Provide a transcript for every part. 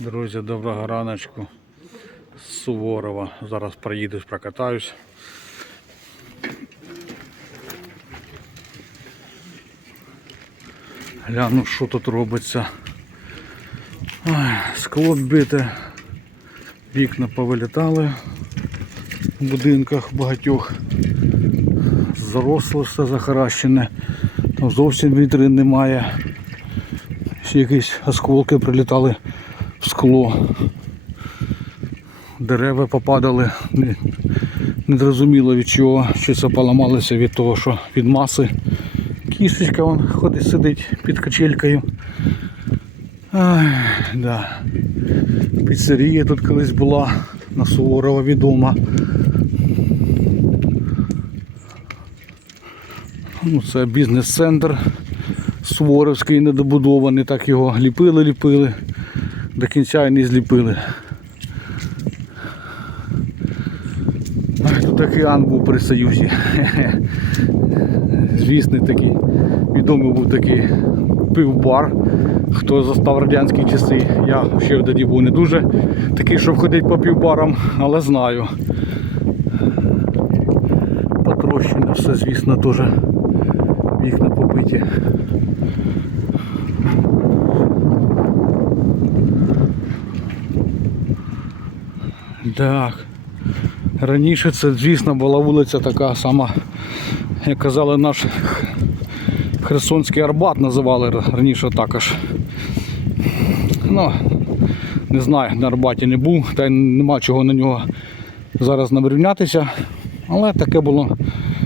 Друзі, доброго раночку. З Суворова. Зараз проїдусь, прокатаюсь. Гляну, що тут робиться. Ой, скло бите, вікна повилітали в будинках багатьох. Заросло все захаращене. Там зовсім вітрин немає. Ще якісь осколки прилітали скло. Дерева попадали. Не, не зрозуміло від чого, це поламалося від того, що від маси. Кісточка вон ходить, сидить під качелькою. Да. Піцерія тут колись була на Суворова відома. Ну, це бізнес-центр Суворовський недобудований, так його ліпили-ліпили, до кінця і не зліпили. Тут океан був при Союзі. Звісний такий, відомий був такий пивбар. Хто застав радянські часи, я ще тоді був не дуже такий, щоб ходити по півбарам, але знаю. Потрощено все, звісно, теж вікна побиті. Так. Раніше це, звісно, була вулиця така сама, як казали, наш Херсонський Арбат називали раніше також. Ну, не знаю, на Арбаті не був, та й нема чого на нього зараз наврівнятися. Але таке було,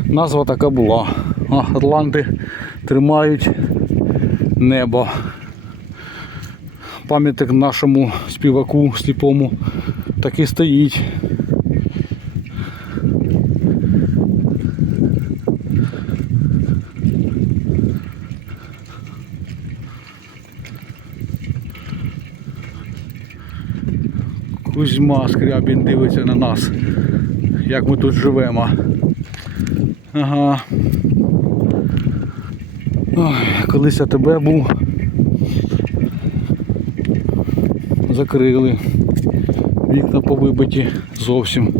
назва така була. А, Атланти тримають небо. Пам'ятник нашому співаку сліпому так і стоїть. Кузьма Скрябін дивиться на нас, як ми тут живемо. Ага. Ой, колись я тебе був. Закрили. Вікна повибиті зовсім.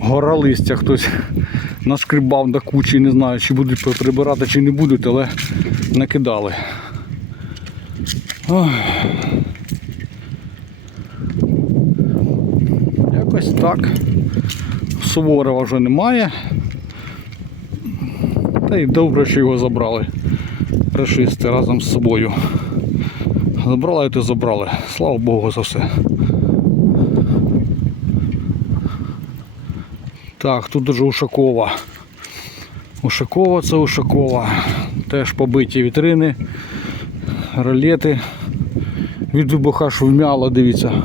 Гора листя хтось наскрібав до кучі, не знаю, чи будуть прибирати, чи не будуть, але накидали. Ой. Якось так. Суворова вже немає. Та й добре, що його забрали. Рашисти разом з собою. Забрали то забрали. Слава Богу за все. Так, тут дуже Ушакова. Ушакова це Ушакова. Теж побиті вітрини, ролети. Від вибуха шумяло, дивіться.